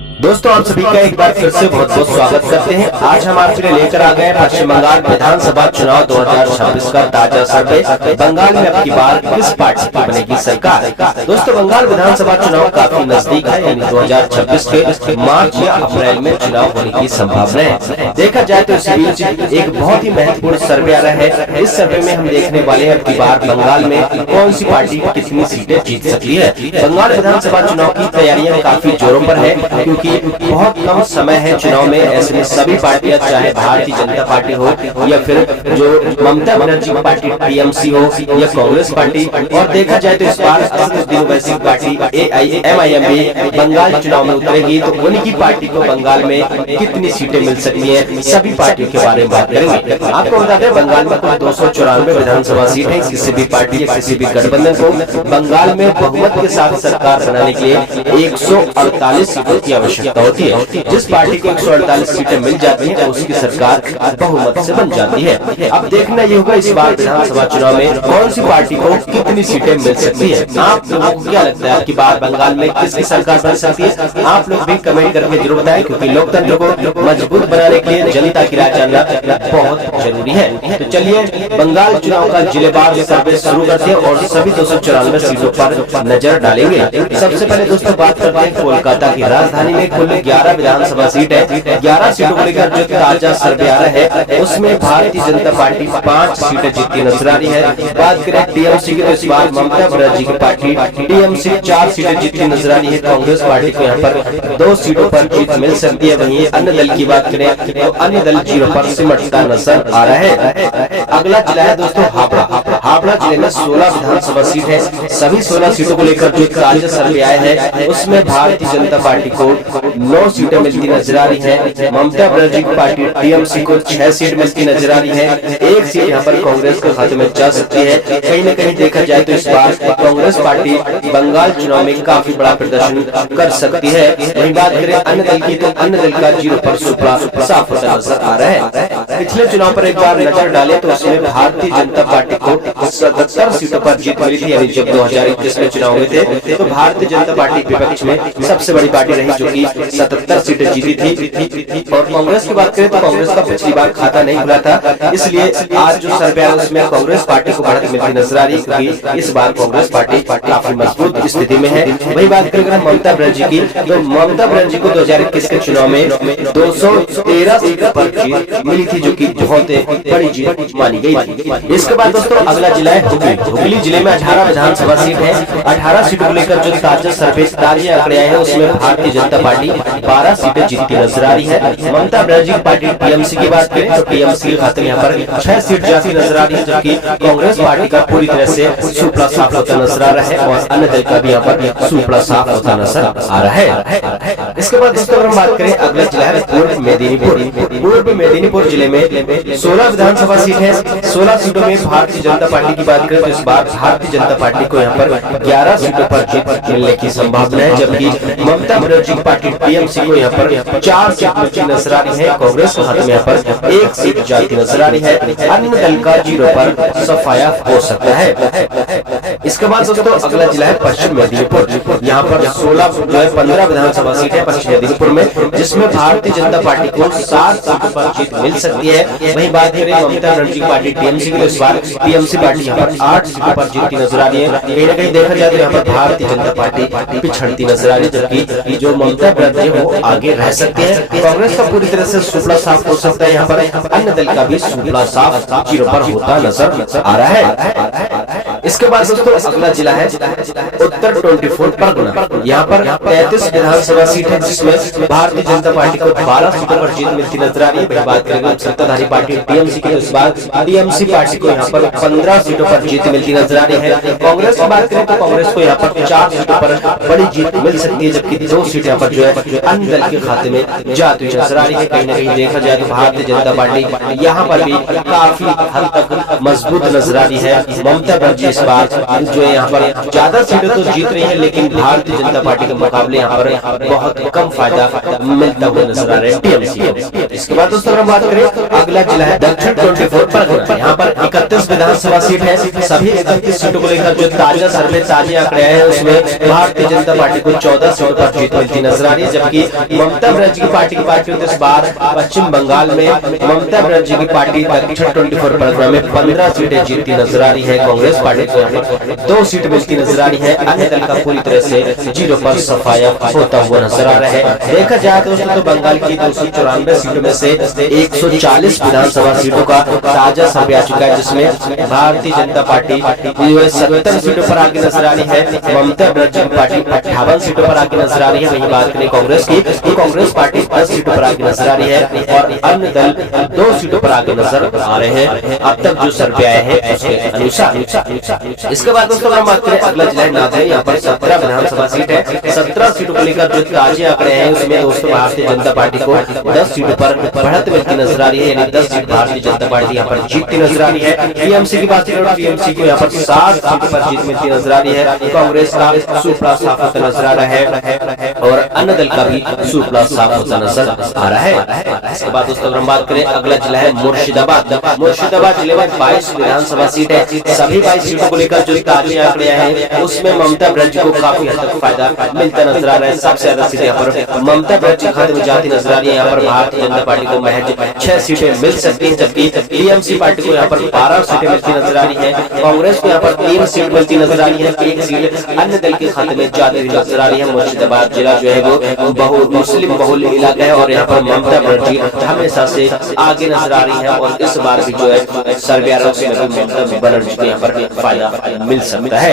दोस्तों आप सभी का एक बार फिर से बहुत बहुत स्वागत करते हैं। आज हम आपके लिए लेकर आ गए पश्चिम बंगाल विधानसभा चुनाव 2026 का ताजा सर्वे। बंगाल में अब की बार किस पार्टी की बनेगी सरकार। दोस्तों बंगाल विधानसभा चुनाव काफी नजदीक है, यानी 2026 के मार्च या अप्रैल में चुनाव होने की संभावना है। देखा जाए तो इसी बीच एक बहुत ही महत्वपूर्ण सर्वे आ रहा है। इस सर्वे में हम देखने वाले हैं अब की बार बंगाल में कौन सी पार्टी कितनी सीटें जीत सकती है। बंगाल विधानसभा चुनाव की तैयारियां काफी जोरों पर है, क्योंकि बहुत कम समय है चुनाव में। ऐसे में सभी पार्टियां, चाहे भारतीय जनता पार्टी हो या फिर जो ममता बनर्जी की पार्टी टीएमसी हो या कांग्रेस पार्टी, और देखा जाए तो इस बार असदुद्दीन ओवैसी पार्टी एआईएमआईएम भी बंगाल चुनाव में उतरेगी, तो उनकी पार्टी को बंगाल में कितनी सीटें मिल सकती है, सभी पार्टियों के बारे में बात करेंगे। आपको बता दें बंगाल में कुल 294 विधानसभा सीट है। किसी भी पार्टी या किसी भी गठबंधन को बंगाल में बहुमत के साथ सरकार बनाने के लिए 148 सीटों की आवश्यकता होती है। जिस पार्टी को 148 सीटें मिल जाती हैं उसकी सरकार बहुमत से बन जाती है। अब देखना ये होगा इस बार विधानसभा चुनाव में कौन सी पार्टी को कितनी सीटें मिल सकती है। आप लोगों को क्या लगता है कि बार बंगाल में किसकी सरकार बन सकती है? आप लोग भी कमेंट करके जरूर बताएं, क्योंकि लोकतंत्र को मजबूत बनाने के लिए जनता की राय जानना बहुत जरूरी है। तो चलिए बंगाल चुनाव का जिलेवार सर्वे शुरू करते हैं और सभी 294 सीटों पर नजर डालेंगे। सबसे पहले दोस्तों बात करते हैं कोलकाता की। राजधानी में कुल 11 विधानसभा सीट है। 11 सीटों को लेकर जो ताजा सर्वे आ रहा है उसमें भारतीय जनता पार्टी 5 सीटें जीतती नजर आ रही है। बात करें टीएमसी की तो इस बार ममता बनर्जी की पार्टी टीएमसी 4 सीटें जीतती नजर आ रही है। कांग्रेस पार्टी को यहाँ पर 2 सीटों पर जीत मिल सकती है। वहीं अन्य दल की बात करें तो अन्य दल 0 पर सिमटता नजर आ रहा है। अगला जिला है दोस्तों हावड़ा। हावड़ा जिले में 16 विधानसभा सीट है। सभी 16 सीटों को लेकर जो ताजा सर्वे आए हैं उसमें भारतीय जनता पार्टी को 9 सीटें मिलती नजर आ रही है। ममता बनर्जी की पार्टी टीएमसी को 6 सीट मिलती नजर आ रही है। 1 सीट यहाँ पर कांग्रेस के खाते में जा सकती है। कहीं न कहीं देखा जाए तो इस बार कांग्रेस पार्टी बंगाल चुनाव में काफी बड़ा प्रदर्शन कर सकती है। वहीं बात करें अन्य दल की तो अन्य दल का 0 पर सुपड़ा साफ होता नजर आ रहा है। पिछले चुनाव पर एक बार नजर डाले तो उसमें भारतीय जनता पार्टी को 77 सीटों पर जीत मिली थी। यानी जब 2021 में चुनाव हुए थे तो भारतीय जनता पार्टी विपक्ष में सबसे बड़ी पार्टी रही, जो कि 77 सीटें जीती थी। और कांग्रेस की बात करें तो कांग्रेस का पिछली बार खाता नहीं खुला था, इसलिए आज जो सर्वे है उसमें कांग्रेस पार्टी को बढ़त मिलती नजर आ रही है, क्योंकि इस बार कांग्रेस पार्टी काफी मजबूत स्थिति में है। वही बात करें अगर ममता बनर्जी की तो ममता बनर्जी को 2021 के चुनाव में 213 सीटों पर जीत मिली थी, जो कि बहुत बड़ी जीत मानी गई थी। इसके बाद दोस्तों अगला जिला है हुगली। हुगली जिले में 18 विधानसभा सीट है। 18 सीटों को लेकर जो ताजा सर्वे ताजे आंकड़े आए हैं उसमें भारतीय जनता पार्टी 12 सीटें जीतती नजर आ रही है। ममता बनर्जी की पार्टी टीएमसी की बात करें तो टीएमसी के खाते में यहाँ पर 6 सीट जाती नजर आ रही है, जबकि कांग्रेस पार्टी का पूरी तरह से सुपड़ा साफ होता नजर आ रहा है और अन्य दल का भी यहाँ पर सुपड़ा साफ होता नजर आ रहा है। इसके बाद दोस्तों अगर हम बात करें अगला जिला है पूर्व मेदिनीपुर। पूर्व मेदिनीपुर जिले में 16 विधानसभा सीट है। 16 सीटों में भारतीय जनता पार्टी की बात करें तो इस बार भारतीय जनता पार्टी को यहाँ पर 11 सीटों पर जीत मिलने की संभावना है, जबकि ममता बनर्जी की पार्टी टीएमसी को यहाँ पर 4 सीट मिलती नजर आ रही है। कांग्रेस के हाथ में यहाँ पर 1 सीट जाती नजर आ रही है। अन्य दल का 0 पर सफाया हो सकता है। इसके बाद दोस्तों अगला जिला है पश्चिम मेदिनीपुर। यहाँ पर 15 विधानसभा सीट है पश्चिम मेदिनीपुर में, जिसमें भारतीय जनता पार्टी को 7 सीटों पर जीत मिल सकती है। वहीं बात करें ममता बनर्जी की पार्टी टीएमसी की, इस बार टीएमसी पार्टी यहाँ पर 8 सीटों पर जीतती नजर आ रही है। कहीं न कहीं देखा जाए तो यहाँ पर भारतीय जनता पार्टी पिछड़ती नजर आ रही है, जबकि जो ममता बनर्जी वो आगे रह सकते हैं। कांग्रेस का पूरी तरह से सुपड़ा साफ हो सकता है, यहाँ पर अन्य दल का भी सुपड़ा साफ 0 पर होता नजर आ रहा है। इसके बाद दोस्तों अगला जिला है उत्तर 24 परगना। यहाँ पर 33 विधानसभा सीट है, जिसमें भारतीय जनता पार्टी को 12 सीटों पर जीत मिलती नजर आ रही है। बात करेंगे सत्ताधारी पार्टी टीएमसी की, इस बार टीएमसी पार्टी को यहाँ पर 15 सीटों पर जीत मिलती नजर आ रही है। कांग्रेस की बात करें तो कांग्रेस को यहाँ पर 4 सीटों पर बड़ी जीत मिल सकती है, जबकि 2 सीट यहाँ पर जो है अन्य दल के खाते में जाती हुई नजर आ रही है। कहीं न कहीं देखा जाए तो भारतीय जनता पार्टी यहाँ पर भी काफी हद तक मजबूत नजर आ रही है। ममता बनर्जी इस बार जो है यहाँ पर ज्यादा सीटें तो जीत रही है, लेकिन भारतीय जनता पार्टी के मुकाबले यहाँ पर बहुत कम फायदा मिलता हुआ नजर आ रहा है टीएमसी को। इसके बाद दोस्तों हम बात करें, अगला जिला है दक्षिण 24 परगना। यहाँ पर 31 विधानसभा सीट है। सभी 31 सीटों को लेकर जो ताजा सर्वे ताजे आंकड़े आए हैं उसमें भारतीय जनता पार्टी को 14 सीटों पर जीत मिलती नजर आ रही है, जबकि ममता बनर्जी की पार्टी की बात करें तो इस बार पश्चिम बंगाल में ममता बनर्जी की पार्टी दक्षिण 24 परगना में 15 सीटें जीतती नजर आ रही है। कांग्रेस पार्टी को यहाँ पर 2 सीट मिलती नजर आ रही है। अन्य दल का पूरी तरह से 0 पर सफाया होता हुआ नजर आ रहा है। देखा जाए तो बंगाल की 294 सीटों में से 140 विधानसभा सीटों का ताजा सर्वे आ चुका है, जिसमें भारतीय जनता पार्टी 70 सीटों पर आगे नजर आ रही है। ममता बनर्जी की पार्टी 58 सीटों पर आगे नजर आ रही है। वहीं बात करें कांग्रेस की तो कांग्रेस पार्टी 10 सीटों पर आगे नजर आ रही है और अन्य दल 2 सीटों पर आगे नजर आ रहे हैं अब तक जो सर्वे आए हैं उसके अनुसार। इसके बाद दोस्तों हम बात करें, अगला जिला है नांदेड़। यहाँ पर 17 विधानसभा सीट है। 17 सीटों को लेकर जो ताजे आंकड़े हैं उसमें दोस्तों भारतीय जनता पार्टी को 10 सीटों पर बढ़त मिलती नजर आ रही है, यानी 10 सीट भारतीय जनता पार्टी यहाँ पर जीतती नजर आ रही है। टीएमसी की बात करें, टीएमसी को यहाँ पर 7 सीटों पर जीत मिलती नजर आ रही है। कांग्रेस का सुपड़ा साफ होता नजर आ रहा है और अन्य दल का भी सुपड़ा साफ होता नजर आ रहा है। इसके बाद दोस्तों हम बात करें, अगला जिला है मुर्शिदाबाद। मुर्शिदाबाद जिले में 22 विधानसभा सीट है। सभी 22 सीटों को लेकर जो ताजे आंकड़े हैं उसमें ममता बनर्जी को काफी हद तक फायदा मिलता नजर आ रहा है। सबसे ज्यादा सीटें यहाँ पर ममता बनर्जी खाते में जाती नजर आ रही है। यहाँ पर भारतीय जनता पार्टी को महज 6 सीटें मिल सकती हैं, जबकि टीएमसी पार्टी को यहाँ पर 12 सीटें मिलती नजर आ रही है। कांग्रेस को यहाँ पर 3 सीट मिलती नजर आ रही है। 1 सीट अन्य दल के खाते में जाती नजर आ रही है। मुर्शिदाबाद जिला जो है वो मुस्लिम बहुल इलाका है और यहाँ पर ममता बनर्जी हमेशा से आगे नजर आ रही है और इस बार भी जो है सर्वे ममता बनर्जी को यहाँ पर फायदा मिल सकता है।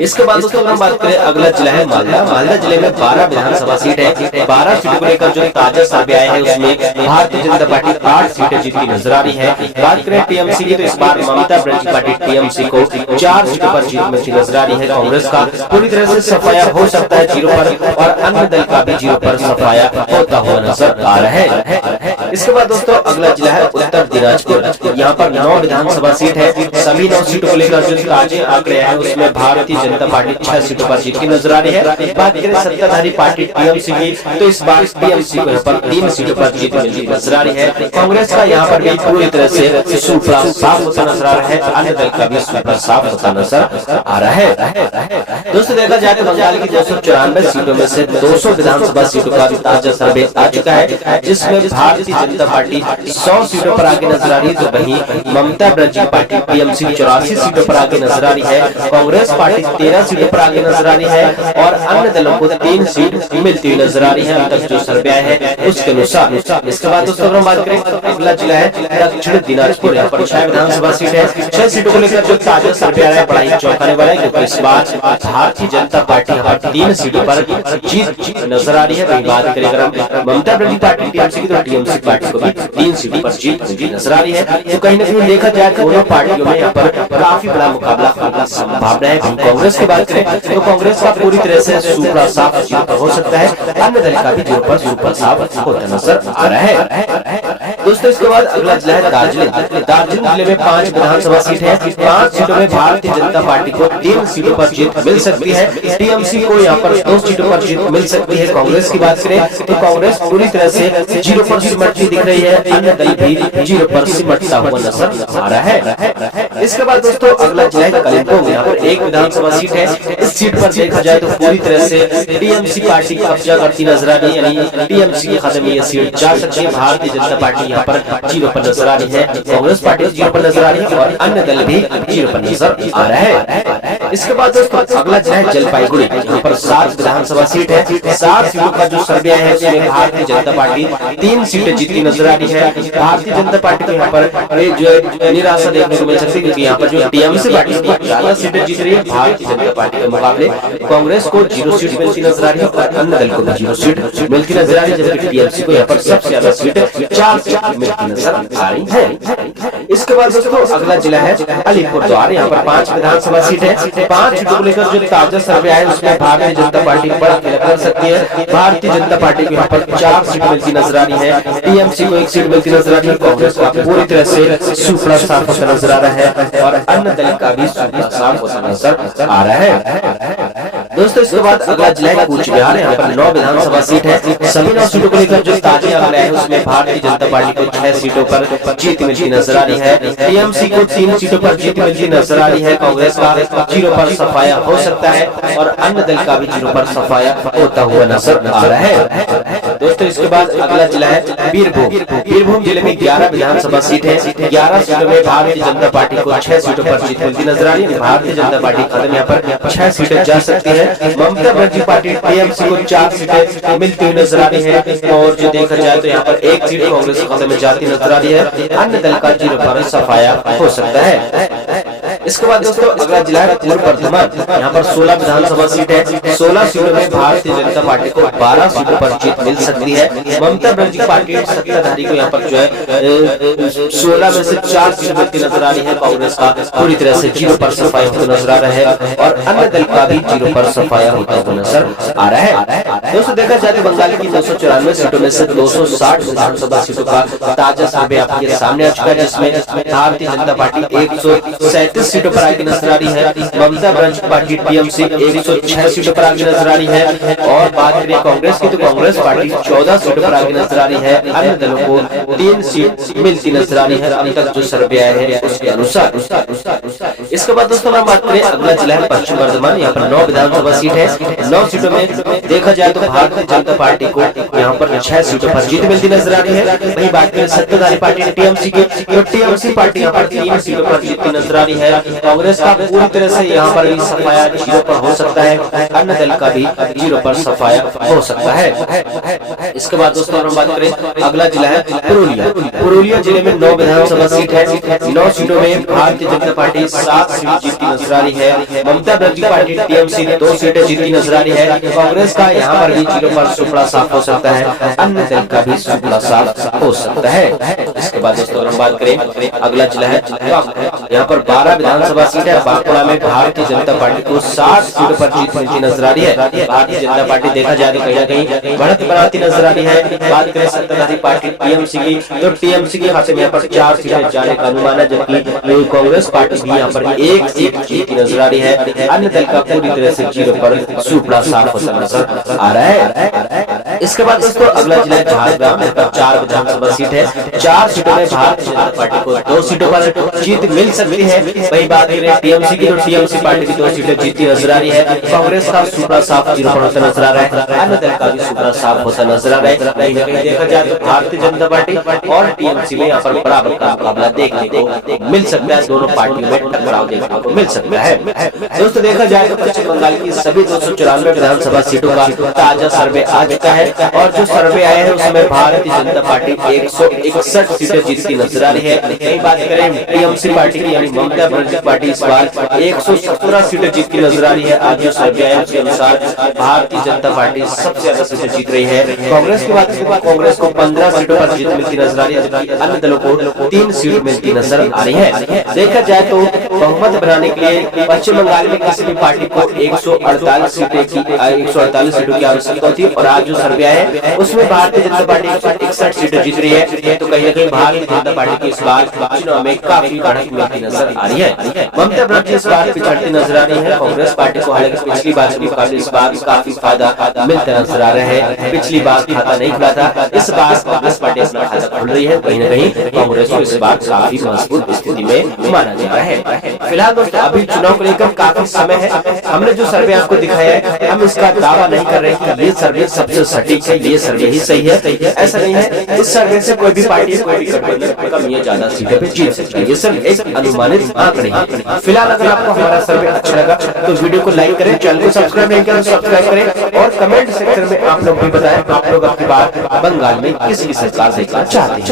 इसके बाद दोस्तों हम बात करें, अगला जिला है मालदा। मालदा जिले में 12 विधानसभा सीट है। 12 सीटों को लेकर जो ताजा सर्वे आए हैं उसमें भारतीय जनता पार्टी 8 सीटें जीतती नजर आ रही है। बात करें टीएमसी की तो इस बार ममता बनर्जी पार्टी टीएमसी को 4 सीटों पर जीत मिलती नजर आ रही है। कांग्रेस का पूरी तरह से सफाया हो सकता है 0 पर और अन्य दल का भी 0 पर सफाया होता हुआ नजर आ रहा है। इसके बाद दोस्तों अगला जिला है उत्तर दिनाजपुर। यहाँ पर 9 विधानसभा सीट है। सभी 9 सीटों को लेकर जो ताजे आंकड़े हैं उसमें भारतीय जनता पार्टी 6 सीटों पर जीतती नजर आ रही है। बात करें सत्ताधारी पार्टी टीएमसी की तो इस बार टीएमसी को यहाँ पर 3 सीटों पर जीत मिलती नजर आ रही है। कांग्रेस का यहाँ पर भी पूरी तरह से सुपड़ा साफ होता नजर आ रहा है। अन्य दल का भी सुपड़ा साफ होता नजर आ रहा है। दोस्तों देखा जाए तो बंगाल की 294 सीटों में से 200 विधानसभा सीटों का ताजा सर्वे आ चुका है, जिसमें भारतीय जनता पार्टी 100 सीटों पर आगे नजर आ रही है, तो वहीं ममता बनर्जी पार्टी टीएमसी 84 सीटों पर आगे नजर आ रही है। कांग्रेस पार्टी 13 सीटों पर आगे नजर आ रही है और अन्य दलों को 3 सीट मिलती हुई नजर आ रही है अब तक जो सर्वे आए हैं उसके अनुसार। इसके बाद दोस्तों हम बात करें, अगला जिला है दक्षिण दिनाजपुर। यहाँ पर 6 विधानसभा सीट है। 6 सीटों को लेकर जो ताजा सर्वे आ रहा है बड़ा ही चौंकाने वाला है, क्योंकि इस बार भारतीय जनता पार्टी यहाँ पर 3 सीटों पर जीत नजर आ रही है। वही बात करें अगर हम ममता बनर्जी पार्टी टीएमसी की तो टीएमसी पार्टी को भी 3 सीटों पर जीत नजर आ रही है। तो कहीं न कहीं देखा जाए तो दोनों पार्टियों में यहाँ पर काफी बड़ा मुकाबला होने की संभावना है। कांग्रेस की बात करें तो कांग्रेस का पूरी तरह से सुपड़ा साफ 0 पर हो सकता है, अन्य दल का भी 0 पर सुपड़ा साफ होता नजर आ रहा है। दोस्तों इसके बाद अगला जिला है दार्जिलिंग। दार्जिलिंग जिले में 5 विधानसभा सीट है। 5 सीटों में भारतीय जनता पार्टी को 3 सीटों पर जीत मिल सकती है। टीएमसी को यहाँ पर 2 सीटों पर जीत मिल सकती है। कांग्रेस की बात करें तो कांग्रेस पूरी तरह से 0 पर सिमटती दिख रही है, अन्य दल भी 0 पर सिमटता हुआ नजर आ रहा है। इसके बाद दोस्तों अगला जिला है कालिम्पोंग। यहाँ पर 1 विधानसभा सीट है। इस सीट पर देखा जाए तो पूरी तरह से टीएमसी पार्टी कब्जा करती नजर आ रही है, यानी टीएमसी के खाते में ये सीट जा सकती है। भारतीय जनता पार्टी यहाँ पर 0 पर नजर आ रही है, कांग्रेस पार्टी 0 पर नजर आ रही है और अन्य दल भी 0 पर नजर आ रहा है। इसके बाद दोस्तों अगला जिला है जलपाईगुड़ी। यहाँ पर 7 विधानसभा सीट है। 7 सीटों का जो सर्वे है उसमें भारतीय जनता पार्टी 3 सीटें जीतती नजर आ रही है। भारतीय जनता पार्टी को यहाँ पर जो निराशा देखने को मिल सकती है, क्योंकि यहाँ पर जो टीएमसी पार्टी ज्यादा सीटें जीत रही है भारतीय जनता पार्टी के मुकाबले। कांग्रेस को 0 सीट मिलती नजर आ रही है और अन्य दल को भी 0 सीट मिलती नजर आ रही है, जबकि टीएमसी को यहाँ पर सबसे ज्यादा सीट 4 सीट सीटें मिलती नजर आ रही है। इसके बाद दोस्तों अगला जिला है अलीपुरद्वार। यहाँ पर 5 विधानसभा सीट है। 5 सीटों को लेकर जो ताजा सर्वे आए उसमें भारतीय जनता पार्टी बड़ा खेल कर सकती है। भारतीय जनता पार्टी को यहाँ पर 4 सीट मिलती नजर आ रही है। टीएमसी को 1 सीट मिलती नजर आ रही है। कांग्रेस का पूरी तरह से सूखड़ा साफ होता नजर आ रहा है और अन्य दल का भी सूखड़ा साफ होता नजर आ रहा है। दोस्तों इसके बाद अगला जिला है कूच बिहार। यहाँ पर 9 विधानसभा सीट है। सभी 9 सीटों को लेकर जो ताजा आंकड़े हैं उसमें भारतीय जनता पार्टी को 6 सीटों पर जीत मिलती नजर आ रही है। टीएमसी को 3 सीटों पर जीत मिलती नजर आ रही है। कांग्रेस का 0 पर सफाया हो सकता है और अन्य दल का भी 0 पर सफाया होता हुआ नजर आ रहा है। दोस्तों इसके बाद अगला जिला है बीरभूम। बीरभूम जिले में 11 विधानसभा सीट है। 11 सीटों में भारतीय जनता पार्टी को 6 सीटों पर जीत मिलती नजर आ रही है। भारतीय जनता पार्टी कदम यहाँ पर 6 सीटें जा सकती है। ममता बनर्जी पार्टी टीएमसी को 4 सीटें मिलती हुई नजर आ रही है और जो देखा जाए तो यहाँ पर 1 सीट कांग्रेस खाते में जाती नजर आ रही है। अन्य दल का 0 पर सफाया हो सकता है। इसके बाद दोस्तों अगला जिला है पूर्व वर्धमान। यहाँ पर 16 विधानसभा सीट है। 16 सीटों में भारतीय जनता पार्टी को 12 सीटों पर जीत मिल सकती है। ममता बनर्जी पार्टी सत्ताधारी को यहाँ पर जो है 16 में से 4 सीट मिलती नजर आ रही है। कांग्रेस का पूरी तरह से 0 पर सफाया होता नजर आ रहा है और अन्य दल का भी 0 पर सफाया होता हुआ नजर आ रहा है। दोस्तों देखा जाए तो बंगाल की 294 सीटों में से 260 विधानसभा सीटों का ताजा सर्वे आपके सामने आ चुका है, जिसमें भारतीय जनता पार्टी 137 सीटों पर आगे नजर आ रही है। ममता बनर्जी पार्टी टीएमसी 106 सीटों पर आगे नजर आ रही है और बात करें कांग्रेस की तो कांग्रेस पार्टी 14 सीटों पर आगे नजर आ रही है। अन्य दलों को 3 सीट मिलती नजर आ रही है अभी तक जो सर्वे आया है उसके अनुसार। इसके बाद दोस्तों हम बात करें अगला जिला है पश्चिम वर्धमान। यहाँ पर 9 विधानसभा सीट है। 9 सीटों में देखा जाए तो भारतीय जनता पार्टी को यहाँ पर 6 सीटों पर जीत मिलती नजर आ रही है। वही बात करें सत्ताधारी पार्टी टीएमसी की तो टीएमसी पार्टी यहाँ पर 3 सीटों पर जीतती नजर आ रही है। कांग्रेस का पूरी तरह से यहाँ पर भी सफाया 0 पर हो सकता है। अन्य दल का भी 0 पर सफाया हो सकता है। इसके बाद दोस्तों हम बात करें अगला जिला है पुरुलिया। पुरुलिया जिले में 9 विधानसभा सीट है। 9 सीटों में भारतीय जनता पार्टी 7 सीट जीतती नजर आ रही है। ममता बनर्जी पार्टी टीएमसी 2 सीटें जीतती नजर आ रही है। कांग्रेस का यहाँ पर भी 0 पर सूखड़ा साफ हो सकता है। अन्य दल का भी सूखड़ा साफ हो सकता है। इसके बाद दोस्तों हम बात करें अगला जिला है यहाँ पर 12 विधानसभा सीट है। बांकुड़ा में भारतीय जनता पार्टी को 60 सीटों पर जीत मिलती नजर आ रही है। भारतीय जनता पार्टी देखा जाए तो कहीं ना कहीं बढ़त बनाती नजर आ रही है। बात करें सत्ताधारी पार्टी टीएमसी की तो टीएमसी के हाथ में यहाँ पर 4 सीटें जाने का अनुमान है, जबकि कांग्रेस पार्टी भी यहाँ पर 1 सीट जीतती नजर आ रही है। अन्य दल का पूरी तरह से 0 पर सूखड़ा साफ होता नजर आ रहा है। इसके बाद दोस्तों अगला जिला है झारग्राम। यहाँ पर 4 विधानसभा सीट है। 4 सीटों में भारतीय जनता पार्टी को 2 सीटों पर जीत मिल सकती है। वही बात करें टीएमसी की तो टीएमसी पार्टी की 2 सीटें जीतती नजर आ रही है। कांग्रेस का सूखड़ा साफ 0 पर होता नजर आ रहा है। अन्य दल का भी सूखड़ा साफ होता नजर आ रहा है। कहीं ना कहीं देखा जाए तो भारतीय जनता पार्टी और टीएमसी में यहाँ पर बराबर का मुकाबला देखने को मिल सकता है। दोनों पार्टियों में टकराव देखने को मिल सकता है। दोस्तों देखा जाए तो पश्चिम बंगाल की सभी 294 विधानसभा सीटों का ताजा सर्वे आ चुका है और जो सर्वे आया है उसमें भारतीय जनता पार्टी 161 सीटें जीतती नजर आ रही है। कई बात करें टीएमसी पार्टी की यानी ममता बनर्जी पार्टी इस बार 117 सीटें जीतती नजर आ रही है। आज जो सर्वे आया उसके अनुसार भारतीय जनता पार्टी सबसे ज्यादा सीटें जीत रही है। कांग्रेस की बात करें कांग्रेस को 15 सीटों पर जीत मिलती नजर आ रही है, जबकि अन्य दलों को 3 सीट मिलती नजर आ रही है। देखा जाए तो बहुमत बनाने के लिए पश्चिम बंगाल में किसी भी पार्टी को 148 सीटों की आवश्यकता होती है और आज जो सर्वे है उसमें भारतीय जनता पार्टी 161 सीटें जीत रही है। तो कहीं ना कहीं भारतीय जनता पार्टी की इस बार चुनाव में काफी बढ़त मिलती नजर आ रही है। ममता बनर्जी इस बार पिछड़ती नजर आ रही है। कांग्रेस पार्टी को हालांकि पिछली बार के मुकाबले इस बार काफी फायदा मिलता नजर आ रहा है। पिछली बार खाता नहीं खुला था, इस बार कांग्रेस पार्टी अपना खाता खोल रही है। कहीं ना कहीं कांग्रेस को इस बार काफी मजबूत स्थिति में माना जा रहा है। फिलहाल दोस्तों अभी चुनाव को लेकर काफी समय है। हमने जो सर्वे आपको दिखाया है हम इसका दावा नहीं कर रहे कि ये सर्वे सबसे सटीक है, ये सर्वे ही सही है, ऐसा नहीं है। इस सर्वे से कोई भी पार्टी कोई भी गठबंधन कम या ज्यादा सीटें पे जीत सकती है। ये सिर्फ एक अनुमानित आंकड़े हैं। फिलहाल अगर आपको हमारा सर्वे अच्छा लगा तो वीडियो को लाइक करें, चैनल को सब्सक्राइब नहीं करें सब्सक्राइब करें और कमेंट सेक्शन में आप लोग भी बताएं आप लोग अपनी बात बंगाल में किसकी सरकार देखना चाहते हैं।